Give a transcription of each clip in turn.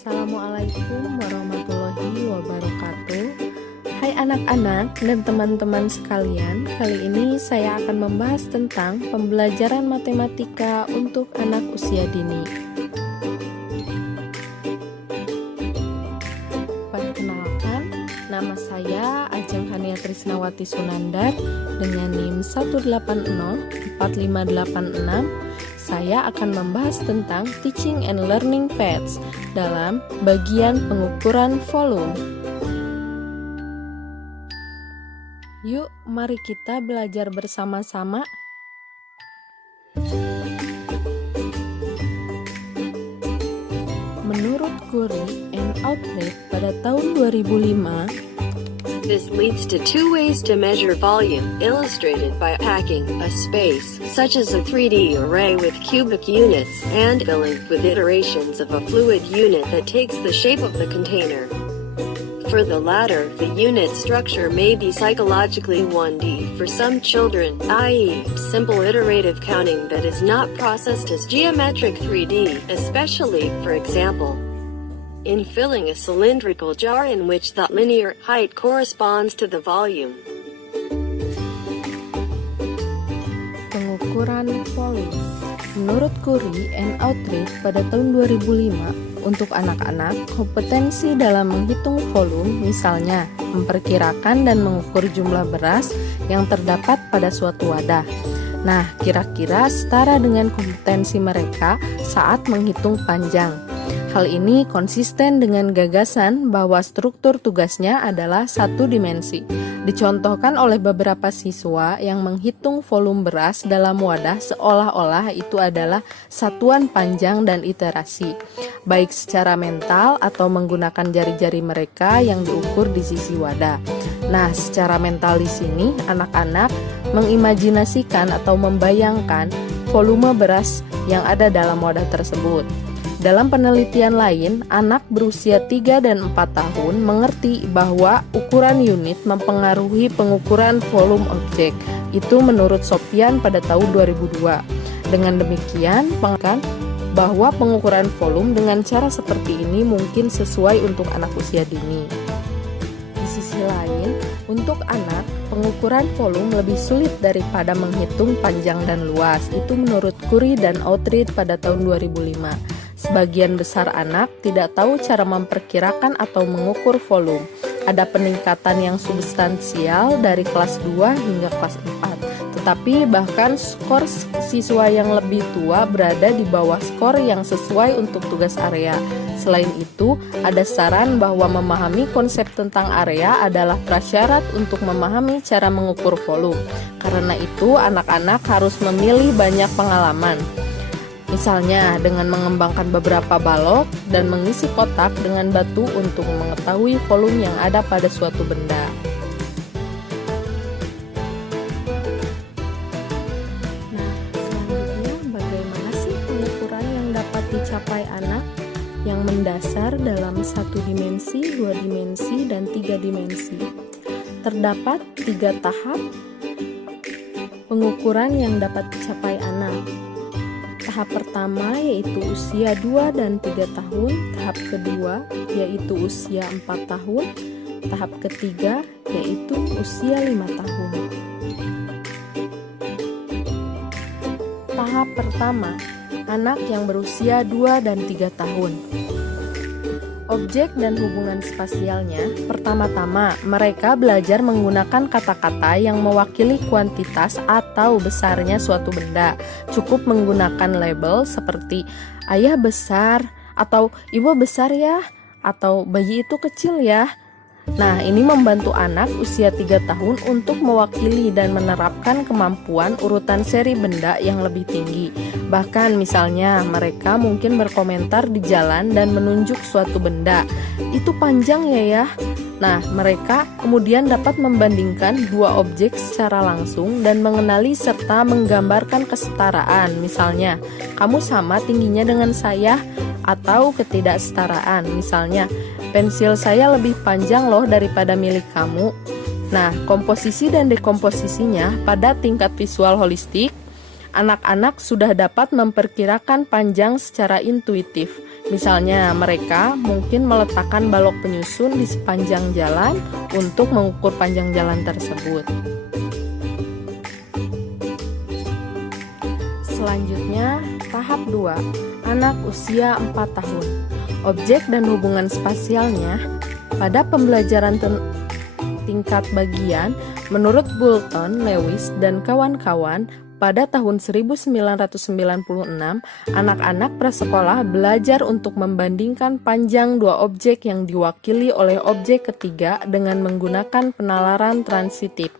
Assalamualaikum warahmatullahi wabarakatuh. Hai anak-anak dan teman-teman sekalian, kali ini saya akan membahas tentang pembelajaran matematika untuk anak usia dini. Perkenalkan, nama saya Ajeng Hania Trisnawati Sunandar dengan NIM 1804586. Saya akan membahas tentang Teaching and Learning Paths dalam bagian pengukuran volume. Yuk, mari kita belajar bersama-sama. Menurut Curie and Outred pada tahun 2005, this leads to two ways to measure volume, illustrated by packing a space, such as a 3D array with cubic units, and filling with iterations of a fluid unit that takes the shape of the container. For the latter, the unit structure may be psychologically 1D for some children, i.e., simple iterative counting that is not processed as geometric 3D, especially, for example, in filling a cylindrical jar in which the linear height corresponds to the volume. Pengukuran volume. Menurut Curie and Outred pada tahun 2005, untuk anak-anak, kompetensi dalam menghitung volume, misalnya memperkirakan dan mengukur jumlah beras yang terdapat pada suatu wadah. Nah, kira-kira setara dengan kompetensi mereka saat menghitung panjang. Hal ini konsisten dengan gagasan bahwa struktur tugasnya adalah satu dimensi. Dicontohkan oleh beberapa siswa yang menghitung volume beras dalam wadah seolah-olah itu adalah satuan panjang dan iterasi, baik secara mental atau menggunakan jari-jari mereka yang diukur di sisi wadah. Nah, secara mental di sini anak-anak mengimajinasikan atau membayangkan volume beras yang ada dalam wadah tersebut. Dalam penelitian lain, anak berusia 3 dan 4 tahun mengerti bahwa ukuran unit mempengaruhi pengukuran volume objek. Itu menurut Sofian pada tahun 2002. Dengan demikian, bahwa pengukuran volume dengan cara seperti ini mungkin sesuai untuk anak usia dini. Di sisi lain, untuk anak, pengukuran volume lebih sulit daripada menghitung panjang dan luas. Itu menurut Curie dan Outred pada tahun 2005. Sebagian besar anak tidak tahu cara memperkirakan atau mengukur volume. Ada peningkatan yang substansial dari kelas 2 hingga kelas 4. Tetapi bahkan skor siswa yang lebih tua berada di bawah skor yang sesuai untuk tugas area. Selain itu, ada saran bahwa memahami konsep tentang area adalah prasyarat untuk memahami cara mengukur volume. Karena itu, anak-anak harus memilih banyak pengalaman. Misalnya dengan mengembangkan beberapa balok dan mengisi kotak dengan batu untuk mengetahui volume yang ada pada suatu benda. Nah, selanjutnya bagaimana sih pengukuran yang dapat dicapai anak yang mendasar dalam 1 dimensi, 2 dimensi, dan 3 dimensi? Terdapat 3 tahap pengukuran yang dapat dicapai anak. Tahap pertama yaitu usia 2 dan 3 tahun, tahap kedua yaitu usia 4 tahun, tahap ketiga yaitu usia 5 tahun. Tahap pertama, anak yang berusia 2 dan 3 tahun. Objek dan hubungan spasialnya, pertama-tama mereka belajar menggunakan kata-kata yang mewakili kuantitas atau besarnya suatu benda. Cukup menggunakan label seperti ayah besar, atau ibu besar ya, atau bayi itu kecil ya. Nah, ini membantu anak usia 3 tahun untuk mewakili dan menerapkan kemampuan urutan seri benda yang lebih tinggi. Bahkan misalnya mereka mungkin berkomentar di jalan dan menunjuk suatu benda. Itu panjang ya. Nah, mereka kemudian dapat membandingkan dua objek secara langsung dan mengenali serta menggambarkan kesetaraan. Misalnya, kamu sama tingginya dengan saya, atau ketidaksetaraan. Misalnya, pensil saya lebih panjang loh daripada milik kamu. Nah, komposisi dan dekomposisinya pada tingkat visual holistik, anak-anak sudah dapat memperkirakan panjang secara intuitif. Misalnya, mereka mungkin meletakkan balok penyusun di sepanjang jalan untuk mengukur panjang jalan tersebut. Selanjutnya, tahap 2, anak usia 4 tahun. Objek dan hubungan spasialnya pada pembelajaran tingkat bagian, menurut Boulton, Lewis, dan kawan-kawan, pada tahun 1996, anak-anak prasekolah belajar untuk membandingkan panjang dua objek yang diwakili oleh objek ketiga dengan menggunakan penalaran transitif.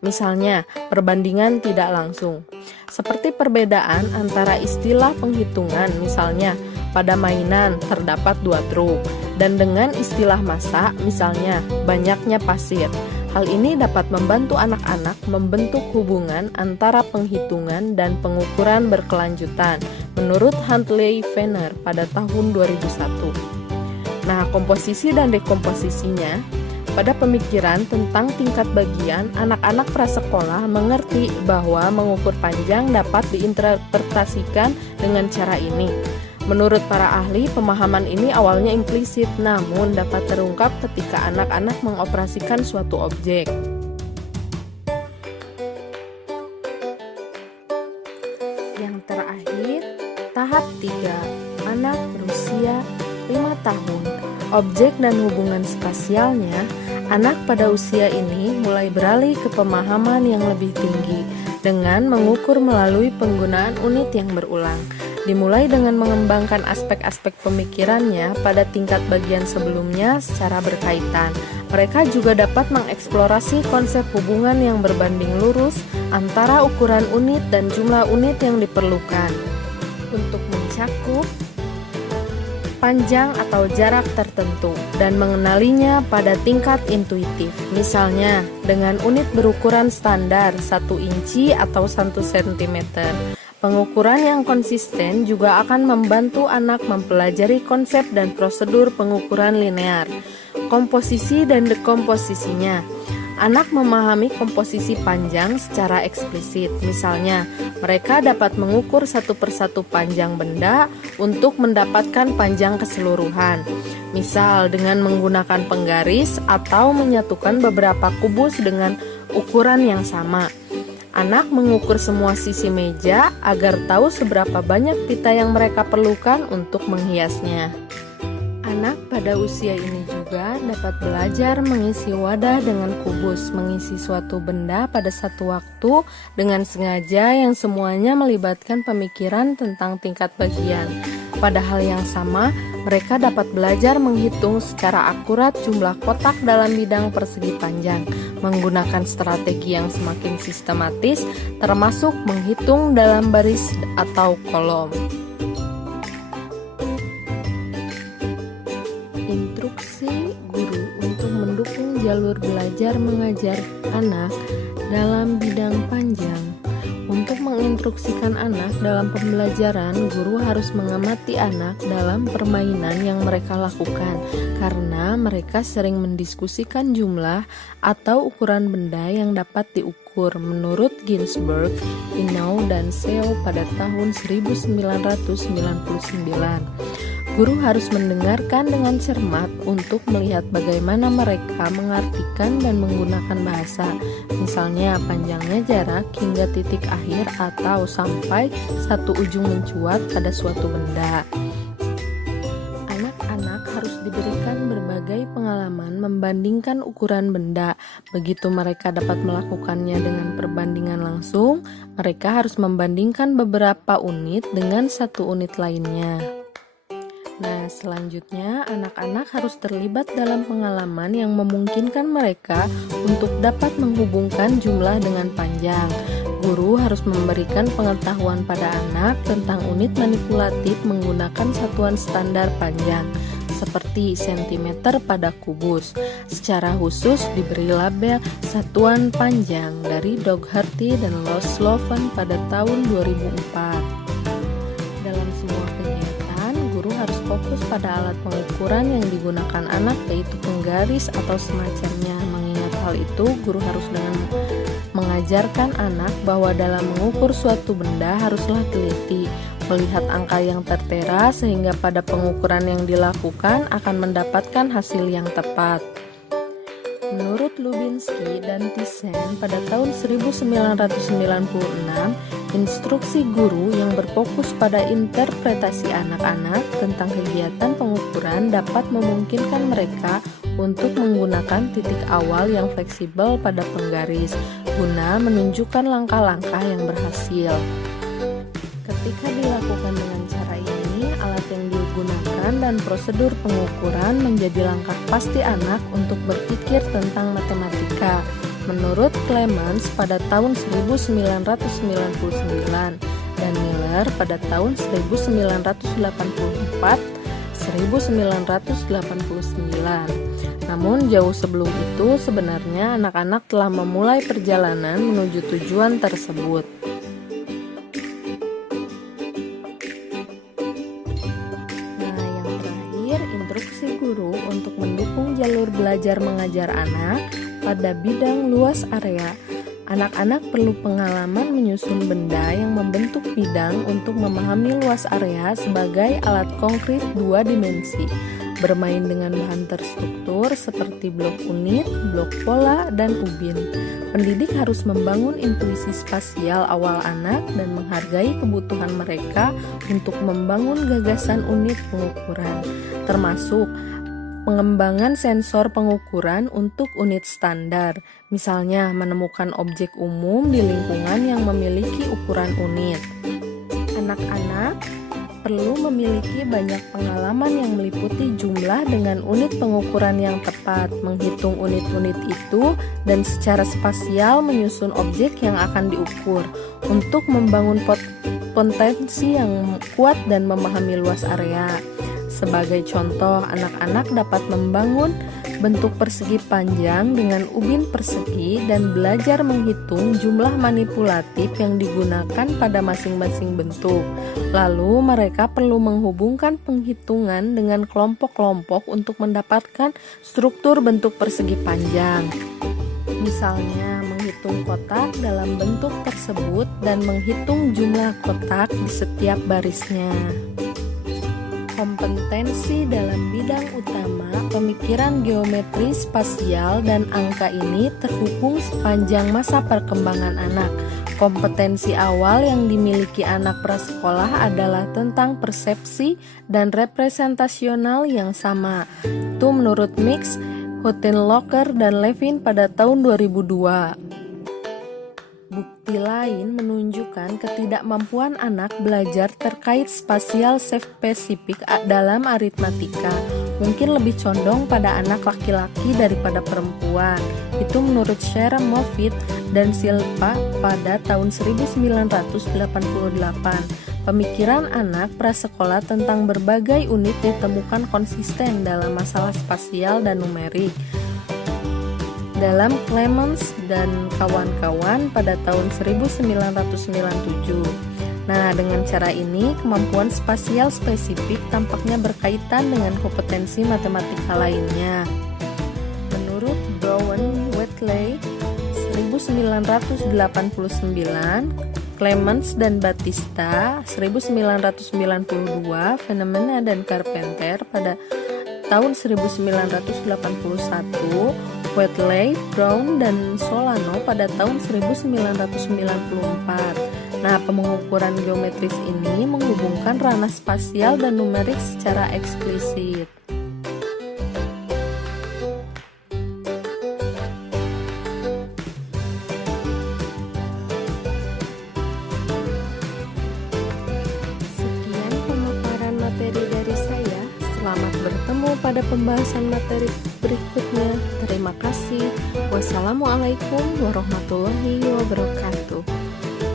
Misalnya, perbandingan tidak langsung. Seperti perbedaan antara istilah penghitungan, misalnya, pada mainan terdapat 2 truk, dan dengan istilah masak, misalnya, banyaknya pasir. Hal ini dapat membantu anak-anak membentuk hubungan antara penghitungan dan pengukuran berkelanjutan, menurut Huntley Venner pada tahun 2001. Nah, komposisi dan dekomposisinya, pada pemikiran tentang tingkat bagian, anak-anak prasekolah mengerti bahwa mengukur panjang dapat diinterpretasikan dengan cara ini. Menurut para ahli, pemahaman ini awalnya implisit, namun dapat terungkap ketika anak-anak mengoperasikan suatu objek. Yang terakhir, tahap 3, anak berusia 5 tahun. Objek dan hubungan spasialnya, anak pada usia ini mulai beralih ke pemahaman yang lebih tinggi dengan mengukur melalui penggunaan unit yang berulang. Dimulai dengan mengembangkan aspek-aspek pemikirannya pada tingkat bagian sebelumnya secara berkaitan. Mereka juga dapat mengeksplorasi konsep hubungan yang berbanding lurus antara ukuran unit dan jumlah unit yang diperlukan untuk mencakup panjang atau jarak tertentu dan mengenalinya pada tingkat intuitif. Misalnya, dengan unit berukuran standar 1 inci atau 1 cm. Pengukuran yang konsisten juga akan membantu anak mempelajari konsep dan prosedur pengukuran linear. Komposisi dan dekomposisinya. Anak memahami komposisi panjang secara eksplisit. Misalnya, mereka dapat mengukur satu persatu panjang benda untuk mendapatkan panjang keseluruhan. Misal, dengan menggunakan penggaris atau menyatukan beberapa kubus dengan ukuran yang sama. Anak mengukur semua sisi meja agar tahu seberapa banyak pita yang mereka perlukan untuk menghiasnya. Anak pada usia ini juga dapat belajar mengisi wadah dengan kubus, mengisi suatu benda pada satu waktu dengan sengaja yang semuanya melibatkan pemikiran tentang tingkat bagian. Pada hal yang sama, mereka dapat belajar menghitung secara akurat jumlah kotak dalam bidang persegi panjang, menggunakan strategi yang semakin sistematis, termasuk menghitung dalam baris atau kolom. Instruksi guru untuk mendukung jalur belajar mengajar anak dalam bidang panjang. Untuk menginstruksikan anak dalam pembelajaran, guru harus mengamati anak dalam permainan yang mereka lakukan, karena mereka sering mendiskusikan jumlah atau ukuran benda yang dapat diukur. Menurut Ginsberg, Inoue, dan Seo pada tahun 1999. Guru harus mendengarkan dengan cermat untuk melihat bagaimana mereka mengartikan dan menggunakan bahasa, misalnya panjangnya jarak hingga titik akhir atau sampai satu ujung mencuat pada suatu benda. Anak-anak harus diberikan berbagai pengalaman membandingkan ukuran benda. Begitu mereka dapat melakukannya dengan perbandingan langsung, mereka harus membandingkan beberapa unit dengan satu unit lainnya. Nah, selanjutnya anak-anak harus terlibat dalam pengalaman yang memungkinkan mereka untuk dapat menghubungkan jumlah dengan panjang. Guru harus memberikan pengetahuan pada anak tentang unit manipulatif menggunakan satuan standar panjang, seperti sentimeter pada kubus. Secara khusus diberi label satuan panjang dari Dougherty dan Slovan pada tahun 2004. Dalam semua kegiatan, guru harus fokus pada alat pengukuran yang digunakan anak, yaitu penggaris atau semacamnya. Mengingat hal itu, guru harus dengan mengajarkan anak bahwa dalam mengukur suatu benda haruslah teliti, melihat angka yang tertera sehingga pada pengukuran yang dilakukan akan mendapatkan hasil yang tepat. Menurut Lubinsky dan Thyssen pada tahun 1996, instruksi guru yang berfokus pada interpretasi anak-anak tentang kegiatan pengukuran dapat memungkinkan mereka untuk menggunakan titik awal yang fleksibel pada penggaris guna menunjukkan langkah-langkah yang berhasil. Ketika dilakukan dengan cara ini, alat yang digunakan dan prosedur pengukuran menjadi langkah pasti anak untuk berpikir tentang matematika. Menurut Clemens pada tahun 1999 dan Miller pada tahun 1984-1989. Namun jauh sebelum itu sebenarnya anak-anak telah memulai perjalanan menuju tujuan tersebut. Instruksi guru untuk mendukung jalur belajar mengajar anak pada bidang luas area. Anak-anak perlu pengalaman menyusun benda yang membentuk bidang untuk memahami luas area sebagai alat konkret dua dimensi, bermain dengan bahan terstruktur seperti blok unit, blok pola, dan ubin. Pendidik harus membangun intuisi spasial awal anak dan menghargai kebutuhan mereka untuk membangun gagasan unit pengukuran, termasuk pengembangan sensor pengukuran untuk unit standar, misalnya menemukan objek umum di lingkungan yang memiliki ukuran unit. Anak-anak perlu memiliki banyak pengalaman yang meliputi jumlah dengan unit pengukuran yang tepat, menghitung unit-unit itu, dan secara spasial menyusun objek yang akan diukur untuk membangun potensi yang kuat dan memahami luas area. Sebagai contoh, anak-anak dapat membangun bentuk persegi panjang dengan ubin persegi dan belajar menghitung jumlah manipulatif yang digunakan pada masing-masing bentuk. Lalu mereka perlu menghubungkan penghitungan dengan kelompok-kelompok untuk mendapatkan struktur bentuk persegi panjang. Misalnya, menghitung kotak dalam bentuk tersebut dan menghitung jumlah kotak di setiap barisnya. Kompetensi dalam bidang utama pemikiran geometri spasial dan angka ini terhubung sepanjang masa perkembangan anak. Kompetensi awal yang dimiliki anak prasekolah adalah tentang persepsi dan representasional yang sama. Itu menurut Mix, Huttenlocher, dan Levin pada tahun 2002. Bukti lain menunjukkan ketidakmampuan anak belajar terkait spasial spesifik dalam aritmatika mungkin lebih condong pada anak laki-laki daripada perempuan. Itu menurut Sharon Moffitt dan Silpa pada tahun 1988. Pemikiran anak prasekolah tentang berbagai unit ditemukan konsisten dalam masalah spasial dan numerik. Dalam Clemens dan kawan-kawan pada tahun 1997. Nah, dengan cara ini, kemampuan spasial spesifik tampaknya berkaitan dengan kompetensi matematika lainnya. Menurut Brown Wheatley 1989, Clemens dan Battista 1992, Fenomena dan Carpenter pada tahun 1981, Wheatley, Brown, dan Solano pada tahun 1994. Nah, pengukuran geometris ini menghubungkan ranah spasial dan numerik secara eksplisit. Sekian pemaparan materi dari saya. Selamat bertemu pada pembahasan materi berikutnya. Terima kasih. Wassalamualaikum warahmatullahi wabarakatuh.